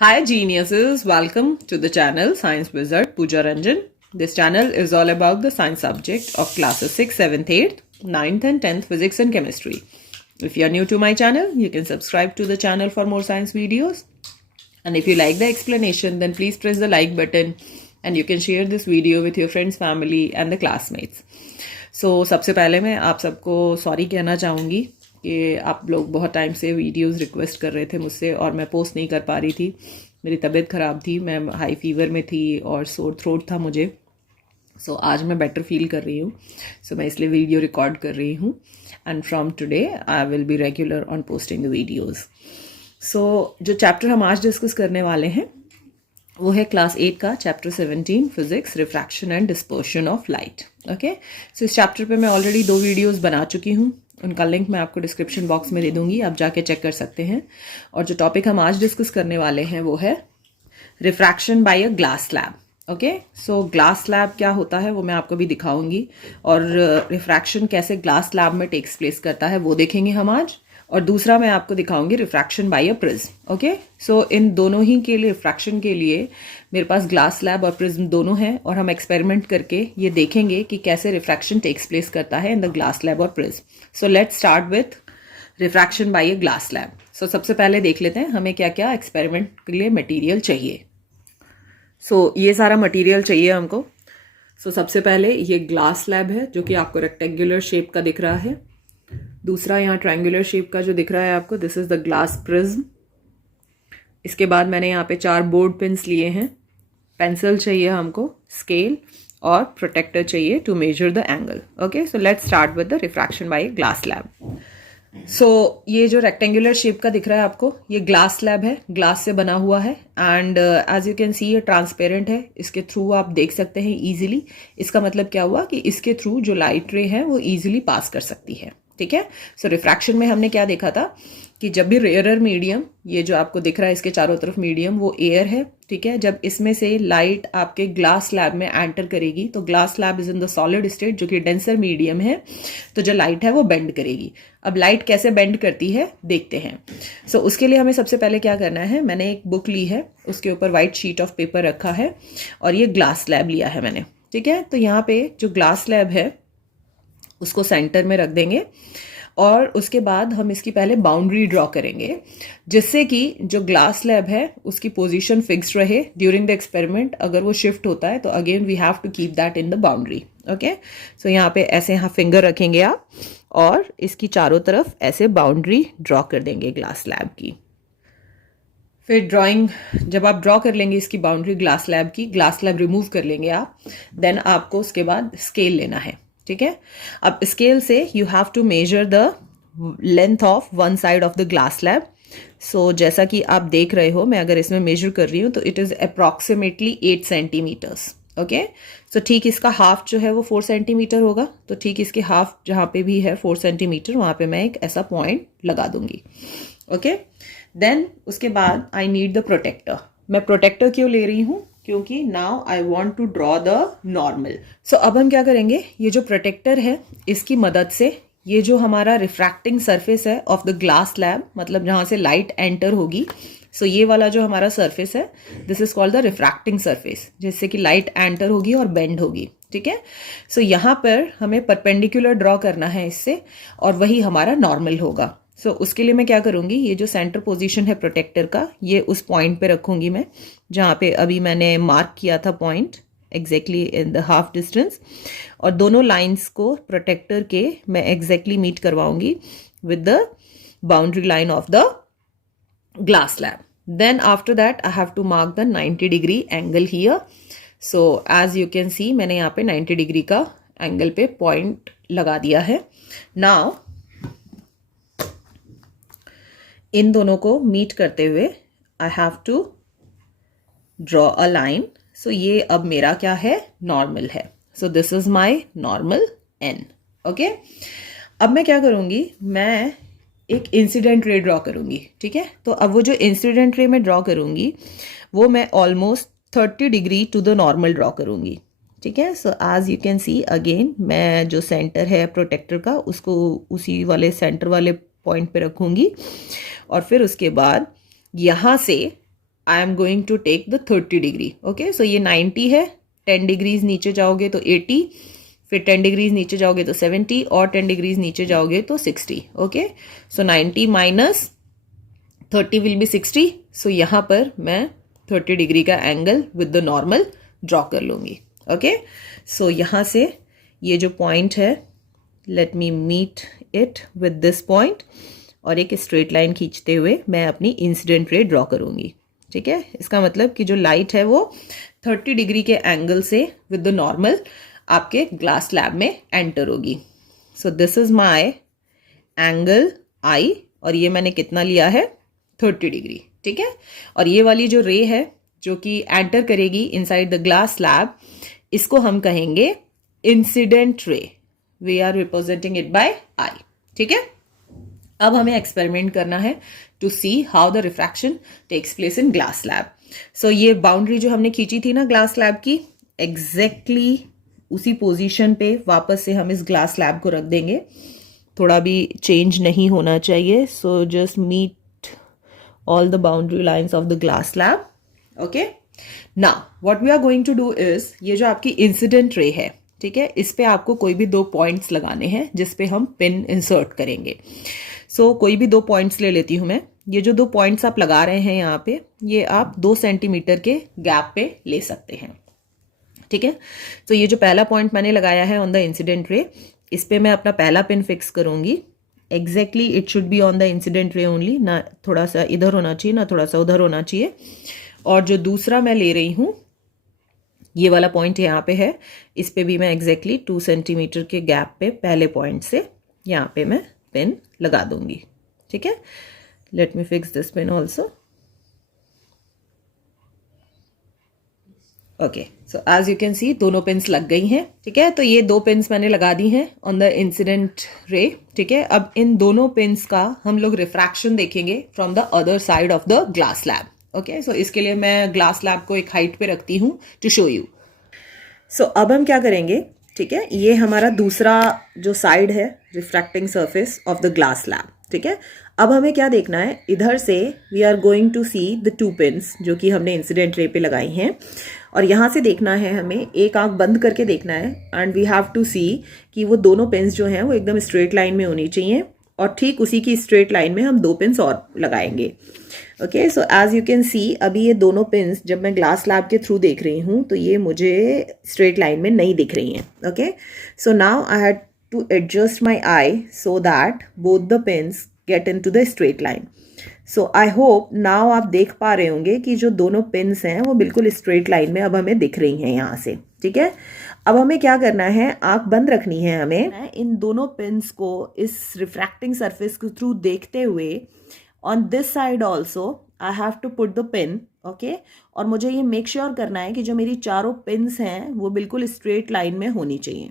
Hi geniuses, welcome to the channel Science Wizard Pooja Ranjan. This channel is all about the science subject of classes 6th, 7th, 8th, 9th and 10th physics and chemistry. If you are new to my channel, you can subscribe to the channel for more science videos. And if you like the explanation, then please press the like button and you can share this video with your friends, family and the classmates. So सबसे पहले मैं आप सबको sorry कहना चाहूँगी कि आप लोग बहुत टाइम से वीडियोस रिक्वेस्ट कर रहे थे मुझसे और मैं पोस्ट नहीं कर पा रही थी। मेरी तबीयत ख़राब थी, मैं हाई फीवर में थी और सोर थ्रोट था मुझे। सो आज मैं बेटर फील कर रही हूँ, सो मैं इसलिए वीडियो रिकॉर्ड कर रही हूँ and from today I will be regular on posting the videos. So जो चैप्टर हम आज डिस्कस करने वाले हैं वो है क्लास 8 का chapter 17 physics refraction and dispersion of light. Okay, so इस चैप्टर पे मैं ऑलरेडी 2 वीडियोस बना चुकी हूँ, उनका लिंक मैं आपको डिस्क्रिप्शन बॉक्स में दे दूंगी, आप जाके चेक कर सकते हैं। और जो टॉपिक हम आज डिस्कस करने वाले हैं वो है refraction by a glass slab. Okay, so glass slab क्या होता है वो मैं आपको भी दिखाऊंगी और रिफ्रैक्शन कैसे ग्लास स्लैब में टेक्स प्लेस करता है वो देखेंगे हम आज। और दूसरा मैं आपको दिखाऊंगी refraction by a prism. Okay, so इन दोनों ही के लिए रिफ्रैक्शन के लिए मेरे पास ग्लास स्लैब और प्रिज्म दोनों हैं और हम एक्सपेरिमेंट करके ये देखेंगे कि कैसे रिफ्रैक्शन टेक्स प्लेस करता है इन द ग्लास स्लैब और prism. So let's start with refraction by a glass slab. So सबसे पहले देख लेते हैं हमें क्या क्या एक्सपेरिमेंट के लिए मटीरियल चाहिए। सो ये सारा मटीरियल चाहिए हमको। सो सबसे पहले ये ग्लास स्लैब है जो कि आपको रेक्टेंगुलर शेप का दिख रहा है। दूसरा यहाँ ट्रायंगुलर शेप का जो दिख रहा है आपको, this is the glass prism. इसके बाद मैंने यहाँ पे 4 बोर्ड पिन्स लिए हैं, पेंसिल चाहिए हमको, स्केल और प्रोटेक्टर चाहिए to measure the angle. Okay, so let's start with the refraction by glass slab. So ये जो रेक्टेंगुलर शेप का दिख रहा है आपको, ये ग्लास स्लैब है, ग्लास से बना हुआ है and as you can see ये ट्रांसपेरेंट है, इसके थ्रू आप देख सकते हैं इजीली। इसका मतलब क्या हुआ कि इसके थ्रू जो लाइट रे है वो इजीली पास कर सकती है। ठीक है, सो रिफ्रैक्शन में हमने क्या देखा था कि जब भी रेयरर मीडियम, ये जो आपको दिख रहा है इसके चारों तरफ मीडियम, वो एयर है। ठीक है, जब इसमें से लाइट आपके ग्लास स्लैब में एंटर करेगी तो glass slab is in the solid state जो कि डेंसर मीडियम है, तो जो लाइट है वो बेंड करेगी। अब लाइट कैसे बेंड करती है देखते हैं। सो उसके लिए हमें सबसे पहले क्या करना है, मैंने एक बुक ली है, उसके ऊपर वाइट शीट ऑफ पेपर रखा है और ये ग्लास स्लैब लिया है मैंने। ठीक है, तो यहाँ पे जो ग्लास स्लैब है उसको सेंटर में रख देंगे और उसके बाद हम इसकी पहले बाउंड्री ड्रॉ करेंगे जिससे कि जो ग्लास स्लैब है उसकी पोजीशन फिक्स रहे ड्यूरिंग द एक्सपेरिमेंट। अगर वो शिफ्ट होता है तो again we have to keep that in the boundary. Okay, so यहाँ पे ऐसे यहाँ फिंगर रखेंगे आप और इसकी चारों तरफ ऐसे बाउंड्री ड्रॉ कर देंगे ग्लास स्लैब की। फिर ड्राइंग जब आप ड्रॉ कर लेंगे इसकी बाउंड्री ग्लास स्लैब की, ग्लास स्लैब रिमूव कर लेंगे आप, देन आपको उसके बाद स्केल लेना है। ठीक है, अब स्केल से you have to measure the length of one side of the glass slab. So जैसा कि आप देख रहे हो, मैं अगर इसमें मेजर कर रही हूँ तो it is approximately 8 centimetres. Okay, so ठीक इसका हाफ जो है वो 4 सेंटीमीटर होगा, तो ठीक इसके हाफ जहाँ पे भी है 4 सेंटीमीटर वहाँ पे मैं एक ऐसा पॉइंट लगा दूंगी। ओके, देन उसके बाद आई नीड द प्रोटेक्टर। मैं प्रोटेक्टर क्यों ले रही हूँ, क्योंकि now I want to draw the normal. So अब हम क्या करेंगे, ये जो प्रोटेक्टर है इसकी मदद से ये जो हमारा रिफ्रैक्टिंग सरफेस है ऑफ द ग्लास स्लैब, मतलब जहाँ से लाइट एंटर होगी, सो ये वाला जो हमारा सरफेस है this is called the refracting surface, जिससे कि लाइट एंटर होगी और बेंड होगी। ठीक है, सो यहाँ पर हमें परपेंडिकुलर ड्रॉ करना है इससे और वही हमारा नॉर्मल होगा। सो उसके लिए मैं क्या करूँगी, ये जो सेंटर पोजीशन है प्रोटेक्टर का, ये उस पॉइंट पे रखूँगी मैं जहाँ पे अभी मैंने मार्क किया था point, exactly in the half distance, और दोनों लाइंस को प्रोटेक्टर के मैं एग्जैक्टली मीट करवाऊँगी with the boundary line of the glass slab. Then after that I have to mark the 90 degree angle here. So as you can see मैंने यहाँ पे 90 degree का एंगल पे पॉइंट लगा दिया है। नाउ इन दोनों को मीट करते हुए I have to draw a line. So ये अब मेरा क्या है, नॉर्मल है। So this is my normal N. Okay, अब मैं क्या करूँगी, मैं एक इंसिडेंट रे ड्रॉ करूँगी। ठीक है, तो अब वो जो इंसिडेंट रे मैं ड्रॉ करूँगी वो मैं almost 30 degree to the normal draw करूँगी। ठीक है, so as you can see again मैं जो सेंटर है प्रोटेक्टर का उसको उसी वाले सेंटर वाले पॉइंट पे रखूँगी और फिर उसके बाद यहाँ से I am going to take the 30 degree. Okay, so ये 90 है, 10 डिग्रीज नीचे जाओगे तो 80, फिर 10 डिग्रीज नीचे जाओगे तो 70 और 10 डिग्रीज नीचे जाओगे तो 60. Okay, so 90 minus 30 will be 60. सो यहाँ पर मैं 30 डिग्री का angle with the normal draw कर लूँगी. ओके, सो यहाँ से ये जो पॉइंट है, let me meet it with this point, और एक स्ट्रेट लाइन खींचते हुए मैं अपनी इंसिडेंट रे ड्रॉ करूँगी. ठीक है, इसका मतलब कि जो लाइट है वो 30 डिग्री के एंगल से विद द नॉर्मल आपके ग्लास स्लैब में एंटर होगी. So this is my angle i, और ये मैंने कितना लिया है, 30 डिग्री. ठीक है, और ये वाली जो रे है जो कि एंटर करेगी इनसाइड द ग्लास स्लैब, इसको हम कहेंगे incident ray. We are representing it by i. ठीक है, अब हमें एक्सपेरिमेंट करना है to see how the refraction takes place in glass slab. So ये बाउंड्री जो हमने खींची थी ना ग्लास स्लैब की, एग्जैक्टली उसी पोजीशन पे वापस से हम इस ग्लास स्लैब को रख देंगे. थोड़ा भी चेंज नहीं होना चाहिए. So just meet all the boundary lines of the glass slab. Okay, now what we are going to do is, ये जो आपकी इंसिडेंट रे है, ठीक है, इस पे आपको कोई भी 2 पॉइंट्स लगाने हैं जिस पे हम पिन इंसर्ट करेंगे. सो कोई भी 2 पॉइंट्स ले लेती हूँ मैं. ये जो 2 पॉइंट्स आप लगा रहे हैं यहाँ पे, ये आप 2 सेंटीमीटर के गैप पे ले सकते हैं. ठीक है, तो ये जो पहला पॉइंट मैंने लगाया है ऑन द इंसिडेंट रे, इस पे मैं अपना पहला पिन फिक्स करूंगी. Exactly it should be on the incident रे ओनली, ना थोड़ा सा इधर होना चाहिए ना थोड़ा सा उधर होना चाहिए. और जो दूसरा मैं ले रही हूँ, ये वाला पॉइंट यहाँ पे है, इस पे भी मैं एग्जैक्टली 2 सेंटीमीटर के गैप पे पहले पॉइंट से यहाँ पे मैं पिन लगा दूंगी. ठीक है, let me fix this pin also. Okay, so as you can see दोनों पिन्स लग गई हैं. ठीक है, तो ये 2 पिन्स मैंने लगा दी हैं ऑन द इंसिडेंट रे. ठीक है, अब इन दोनों पिन्स का हम लोग रिफ्रैक्शन देखेंगे from the other side of the glass slab. Okay, so इसके लिए मैं ग्लास स्लैब को एक हाइट पे रखती हूँ टू शो यू. सो अब हम क्या करेंगे, ठीक है, ये हमारा दूसरा जो साइड है refracting surface of the glass slab. ठीक है, अब हमें क्या देखना है, इधर से we are going to see the 2 pins जो कि हमने इंसिडेंट रे पे लगाई हैं, और यहाँ से देखना है हमें, एक आंख बंद करके देखना है, एंड वी हैव टू सी कि वो दोनों पिन्स जो हैं वो एकदम स्ट्रेट लाइन में होनी चाहिए, और ठीक उसी की स्ट्रेट लाइन में हम 2 पिन्स और लगाएंगे. Okay, so as you can see अभी ये दोनों पिन्स जब मैं ग्लास स्लैब के थ्रू देख रही हूँ तो ये मुझे स्ट्रेट लाइन में नहीं दिख रही हैं. Okay, so now I had to adjust my eye so that both the pins get in to the straight line. So I hope now आप देख पा रहे होंगे कि जो दोनों पिन्स हैं वो बिल्कुल स्ट्रेट लाइन में अब हमें दिख रही हैं यहाँ से. ठीक है, अब हमें क्या करना है, आंख बंद रखनी है हमें. इन दोनों पिन्स को इस रिफ्रैक्टिंग सरफेस के थ्रू देखते हुए on this side also I have to put the pin. Okay, और मुझे ये मेक श्योर करना है कि जो मेरी चारों पिन्स हैं वो बिल्कुल स्ट्रेट लाइन में होनी चाहिए.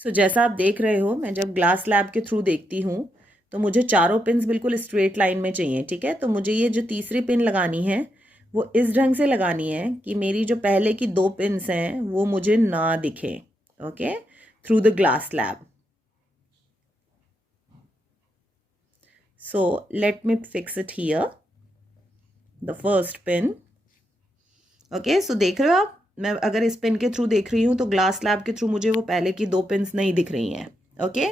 सो जैसा आप देख रहे हो, मैं जब ग्लास स्लैब के थ्रू देखती हूँ तो मुझे चारों पिन्स बिल्कुल स्ट्रेट लाइन में चाहिए. ठीक है, तो मुझे ये जो तीसरी पिन लगानी है वो इस ढंग से लगानी है कि मेरी जो पहले की 2 पिन्स हैं वो मुझे ना दिखे. Okay, through the glass slab. So let me fix it here, the first pin. Okay, so देख रहे हो आप, मैं अगर इस पिन के थ्रू देख रही हूँ तो ग्लास स्लैब के थ्रू मुझे वो पहले की 2 पिन्स नहीं दिख रही हैं. ओके,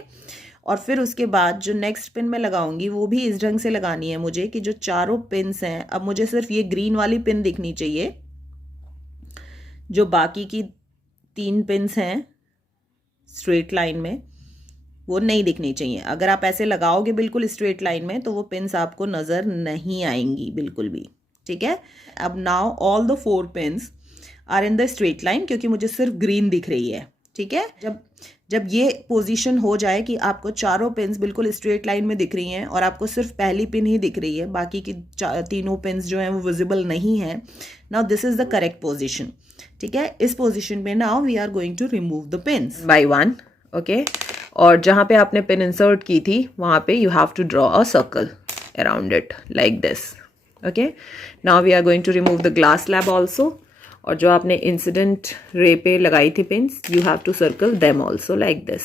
और फिर उसके बाद जो नेक्स्ट पिन मैं लगाऊंगी वो भी इस ढंग से लगानी है मुझे कि जो चारों पिन्स हैं, अब मुझे सिर्फ ये ग्रीन वाली पिन दिखनी चाहिए, जो बाकी की 3 पिन्स हैं स्ट्रेट लाइन में वो नहीं दिखनी चाहिए. अगर आप ऐसे लगाओगे बिल्कुल स्ट्रेट लाइन में तो वो पिन्स आपको नज़र नहीं आएंगी बिल्कुल भी. ठीक है, अब now all the 4 pins are in the straight line क्योंकि मुझे सिर्फ ग्रीन दिख रही है. ठीक है, जब ये पोजीशन हो जाए कि आपको चारों पिन्स बिल्कुल स्ट्रेट लाइन में दिख रही हैं और आपको सिर्फ पहली पिन ही दिख रही है, बाकी की तीनों पिन्स जो हैं वो विजिबल नहीं हैं, now this is the correct position. ठीक है, इस पोजीशन में now we are going to remove the pins by 1. Okay, और जहाँ पे आपने पिन इंसर्ट की थी वहाँ पे you have to draw a circle around it like this. Okay, now we are going to remove the glass slab also, और जो आपने इंसिडेंट रे पे लगाई थी pins, you have to circle them also like this.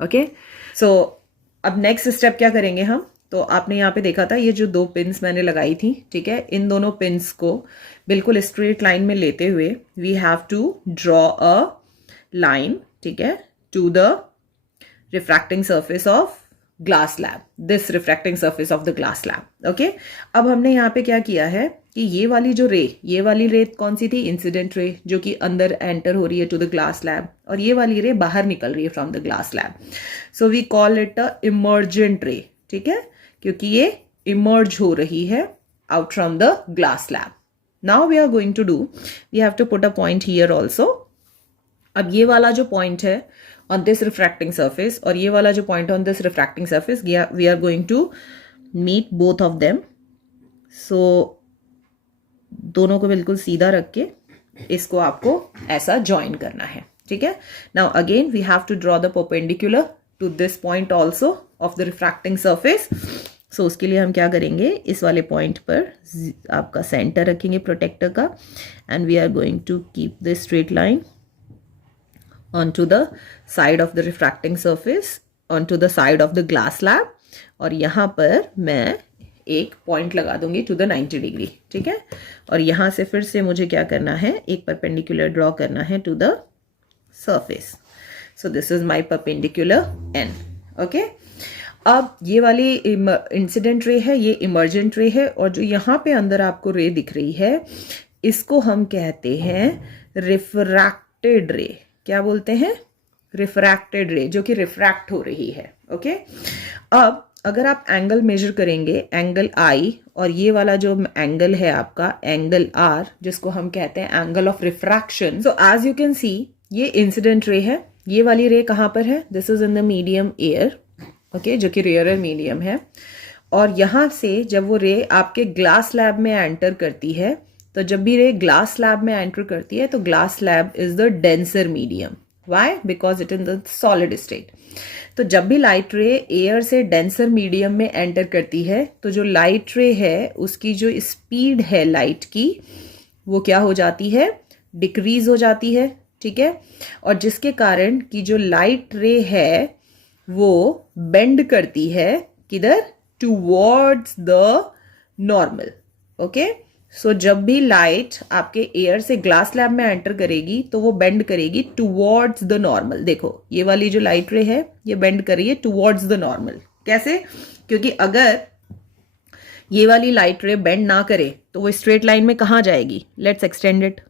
Okay, so अब next step क्या करेंगे हम, तो आपने यहाँ पे देखा था ये जो 2 पिन्स मैंने लगाई थी, ठीक है, इन दोनों पिन्स को बिल्कुल स्ट्रेट लाइन में लेते हुए we have to draw a line, ठीक है, to the refracting surface of glass slab, this refracting surface of the glass slab. Okay, अब हमने यहाँ पे क्या किया है कि ये वाली जो रे, ये वाली रे कौन सी थी, इंसिडेंट रे, जो कि अंदर एंटर हो रही है टू द ग्लास स्लैब, और ये वाली रे बाहर निकल रही है from the glass slab. So we call it a emergent ray, ठीक है, क्योंकि ये इमर्ज हो रही है out from the glass slab. Now we are going to do, we have to put a point here also. अब ये वाला जो पॉइंट है on this refracting surface और ये वाला जो point on this refracting surface, we are going to meet both of them. So दोनों को बिल्कुल सीधा रख के इसको आपको ऐसा join करना है, ठीक है। Now again we have to draw the perpendicular to this point also of the refracting surface. So उसके लिए हम क्या करेंगे, इस वाले point पर आपका center रखेंगे प्रोटेक्टर का, and we are going to keep this straight line onto the side of the refracting surface, onto the side of the glass slab, और यहाँ पर मैं एक पॉइंट लगा दूंगी टू द 90 डिग्री, ठीक है। और यहाँ से फिर से मुझे क्या करना है, एक परपेंडिकुलर ड्रॉ करना है to the surface. So this is my perpendicular N. Okay, अब ये वाली इंसिडेंट रे है, ये इमर्जेंट रे है, और जो यहाँ पे अंदर आपको रे दिख रही है इसको हम कहते हैं रिफ्रैक्टेड रे। क्या बोलते हैं, रिफ्रैक्टेड रे, जो कि रिफ्रैक्ट हो रही है। ओके, अब अगर आप एंगल मेजर करेंगे, एंगल आई, और ये वाला जो एंगल है आपका एंगल आर, जिसको हम कहते हैं angle of refraction. So as you can see ये इंसिडेंट रे है, ये वाली रे कहाँ पर है, this is in the medium air, okay, जो कि रेयर मीडियम है। और यहाँ से जब वो रे आपके ग्लास स्लैब में एंटर करती है, तो जब भी रे ग्लास स्लैब में एंटर करती है तो glass slab is the denser medium. Why? Because it is the solid state. तो जब भी लाइट रे एयर से डेंसर मीडियम में एंटर करती है तो जो लाइट रे है उसकी जो स्पीड है लाइट की, वो क्या हो जाती है, डिक्रीज हो जाती है, ठीक है। और जिसके कारण कि जो लाइट रे है वो बेंड करती है किधर, टूवर्ड्स द नॉर्मल। ओके, सो जब भी लाइट आपके एयर से ग्लास स्लैब में एंटर करेगी तो वो बेंड करेगी टुवर्ड्स द नॉर्मल। देखो ये वाली जो लाइट रे है ये बेंड कर रही है टुवर्ड्स द नॉर्मल। कैसे? क्योंकि अगर ये वाली लाइट रे बेंड ना करे तो वो स्ट्रेट लाइन में कहाँ जाएगी। Let's extend it.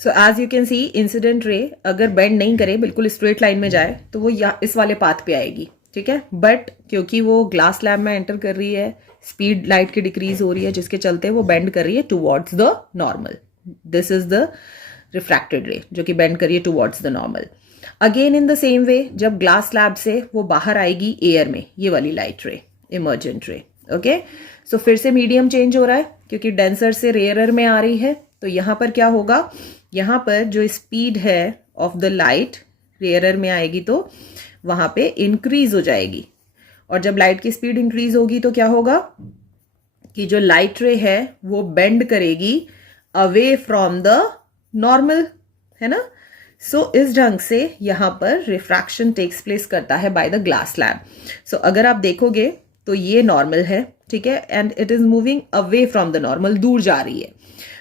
So as you can see incident ray अगर बेंड नहीं करे, बिल्कुल स्ट्रेट लाइन में जाए तो वो इस वाले पाथ पे आएगी, ठीक है। बट क्योंकि वो ग्लास स्लैब में एंटर कर रही है, स्पीड लाइट की डिक्रीज हो रही है, जिसके चलते वो बेंड कर रही है towards the normal. This is the refracted रे जो कि बेंड कर रही है towards the normal. Again in the same way जब ग्लास स्लैब से वो बाहर आएगी एयर में, ये वाली लाइट रे इमर्जेंट रे। ओके, सो फिर से मीडियम चेंज हो रहा है क्योंकि डेंसर से रेयरर में आ रही है। तो यहाँ पर क्या होगा, यहाँ पर जो स्पीड है ऑफ द लाइट रेयरर में आएगी तो वहां पे इंक्रीज हो जाएगी। और जब लाइट की स्पीड इंक्रीज होगी तो क्या होगा कि जो लाइट रे है वो बेंड करेगी अवे फ्रॉम द नॉर्मल, है ना। सो इस ढंग से यहाँ पर रिफ्रैक्शन टेक्स प्लेस करता है बाय द ग्लास स्लैब। सो अगर आप देखोगे तो ये नॉर्मल है, ठीक है, and it is moving away from the normal, दूर जा रही है।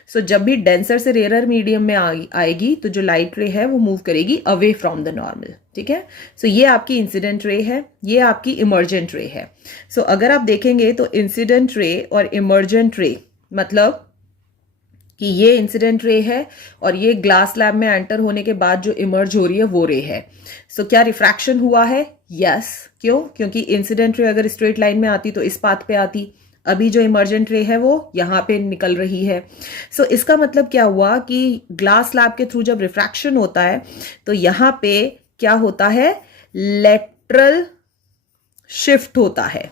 सो जब भी डेंसर से रेयरर मीडियम में आएगी तो जो लाइट रे है वो मूव करेगी अवे फ्रॉम द नॉर्मल, ठीक है। सो ये आपकी इंसिडेंट रे है, ये आपकी इमर्जेंट रे है। सो अगर आप देखेंगे तो इंसिडेंट रे और इमर्जेंट रे मतलब कि ये इंसिडेंट रे है और ये ग्लास स्लैब में एंटर होने के बाद जो इमर्ज हो रही है वो रे है। सो क्या रिफ्रैक्शन हुआ है? यस। क्यों? क्योंकि इंसिडेंट रे अगर स्ट्रेट लाइन में आती तो इस पाथ पे आती, अभी जो इमर्जेंट रे है वो यहाँ पे निकल रही है। सो इसका मतलब क्या हुआ कि ग्लास स्लैब के थ्रू जब रिफ्रैक्शन होता है तो यहाँ पे क्या होता है, लेटरल शिफ्ट होता है,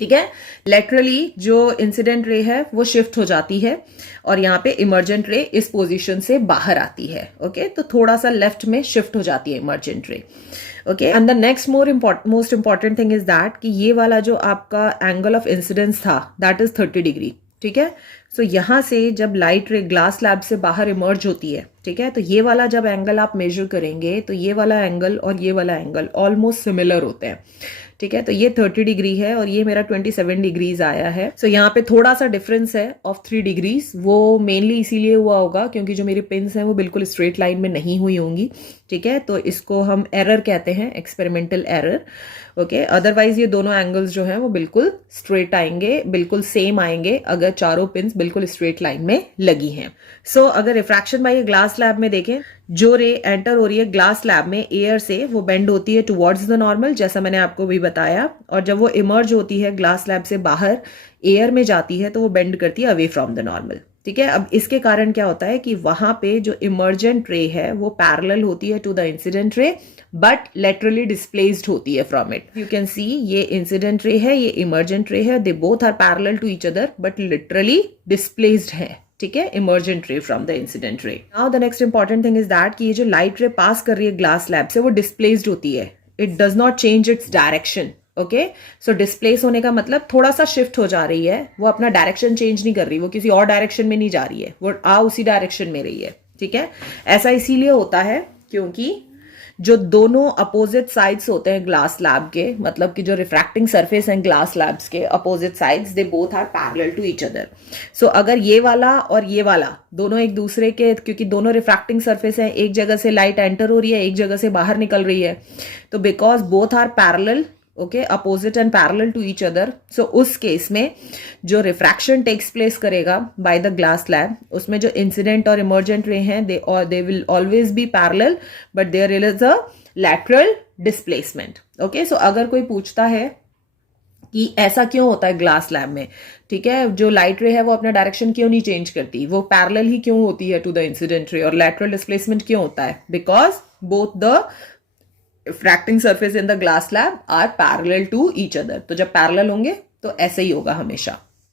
ठीक है। लेटरली जो इंसिडेंट रे है वो शिफ्ट हो जाती है और यहाँ पे इमर्जेंट रे इस पोजीशन से बाहर आती है। ओके, तो थोड़ा सा लेफ्ट में शिफ्ट हो जाती है इमर्जेंट रे। Okay, and the next most important thing is that कि ये वाला जो आपका एंगल ऑफ इंसिडेंस था दैट इज 30 डिग्री। ठीक है। सो यहाँ से जब लाइट रे ग्लास स्लैब से बाहर इमर्ज होती है, ठीक है, तो ये वाला जब एंगल आप मेजर करेंगे तो ये वाला एंगल और ये वाला एंगल ऑलमोस्ट सिमिलर होते हैं, ठीक है। तो ये 30 डिग्री है और ये मेरा 27 डिग्रीज आया है। सो यहाँ पे थोड़ा सा डिफरेंस है ऑफ 3 डिग्रीज, वो मेनली इसीलिए हुआ होगा क्योंकि जो मेरी पिन्स हैं वो बिल्कुल स्ट्रेट लाइन में नहीं हुई होंगी, ठीक है। तो इसको हम एरर कहते हैं, एक्सपेरिमेंटल एरर, ओके। अदरवाइज ये दोनों एंगल्स जो हैं वो बिल्कुल स्ट्रेट आएंगे, बिल्कुल सेम आएंगे अगर चारों पिन्स बिल्कुल स्ट्रेट लाइन में लगी हैं। सो अगर रिफ्रैक्शन बाय ग्लास स्लैब में देखें, जो रे एंटर हो रही है ग्लास स्लैब में एयर से वो बेंड होती है टुवर्ड्स द नॉर्मल, जैसा मैंने आपको भी बताया, और जब वो इमर्ज होती है ग्लास स्लैब से बाहर एयर में जाती है तो वो बेंड करती है अवे फ्रॉम द नॉर्मल, ठीक है। अब इसके कारण क्या होता है कि वहां पे जो इमर्जेंट रे है वो पैरेलल होती है to the incident ray but laterally displaced होती है from it. You can see ये इंसिडेंट रे है, ये इमर्जेंट रे है, they both are parallel to each other but literally displaced है, ठीक है, emergent ray from the incident ray. Now the next important thing is that कि ये जो लाइट रे पास कर रही है ग्लास स्लैब से वो डिस्प्लेस्ड होती है, it does not change its direction, okay. So displace होने का मतलब थोड़ा सा शिफ्ट हो जा रही है, वो अपना डायरेक्शन चेंज नहीं कर रही, वो किसी और डायरेक्शन में नहीं जा रही है, वो उसी डायरेक्शन में रही है, ठीक है। ऐसा इसीलिए होता है क्योंकि जो दोनों अपोजिट साइड्स होते हैं ग्लास स्लैब के, मतलब कि जो रिफ्रैक्टिंग सरफेस हैं ग्लास स्लैब्स के opposite sides, they both are parallel to each other. So अगर ये वाला और ये वाला दोनों एक दूसरे के, क्योंकि दोनों रिफ्रैक्टिंग सरफेस हैं, एक जगह से लाइट एंटर हो रही है, एक जगह से बाहर निकल रही है, तो because both are parallel, okay, opposite and parallel to each other, so उस केस में जो रिफ्रैक्शन टेक्स प्लेस करेगा बाय द ग्लास स्लैब, उसमें जो इंसिडेंट और इमर्जेंट रे हैं they will always be parallel but there is a lateral displacement, okay. So अगर कोई पूछता है कि ऐसा क्यों होता है ग्लास स्लैब में, ठीक है, जो लाइट रे है वो अपना डायरेक्शन क्यों नहीं चेंज करती, वो पैरेलल ही क्यों होती है टू द इंसिडेंट रे, और लैटरल डिस्प्लेसमेंट क्यों होता है, because both the refracting surface in the glass slab are parallel to each other। तो जब parallel होंगे तो ऐसे ही होगा हमेशा।